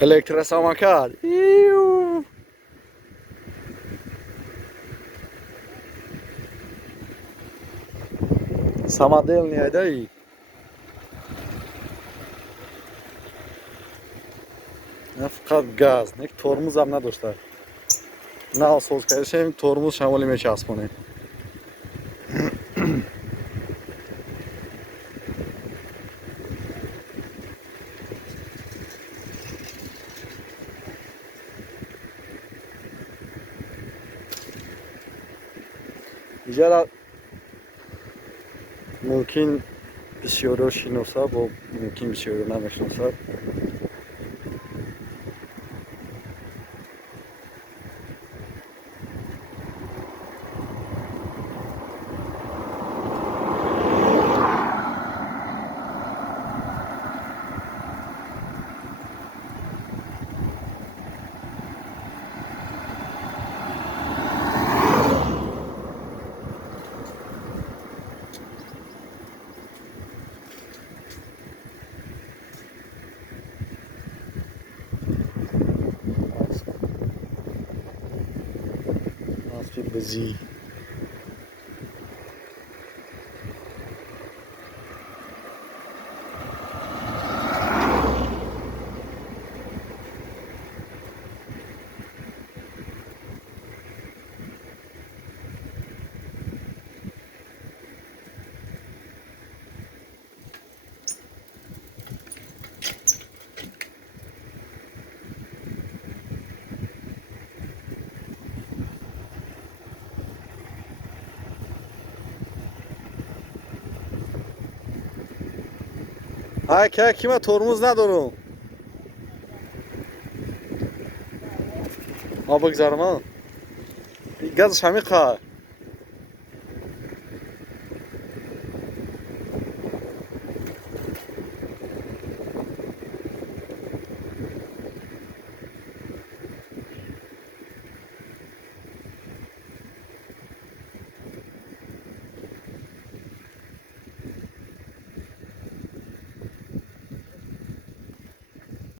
Elektrosamokal. Самодельный айдай. Faqat gaz, nek tormoz ham نداشته. ناساز کردیم ترمز شمالی میچسبونه. اینجا ممکن بسیار شناسه و ممکن بسیار نمیشناسه. اسب بزی. های که من ترمز ندارم. ما بگذارم ها. گازش همی خواه.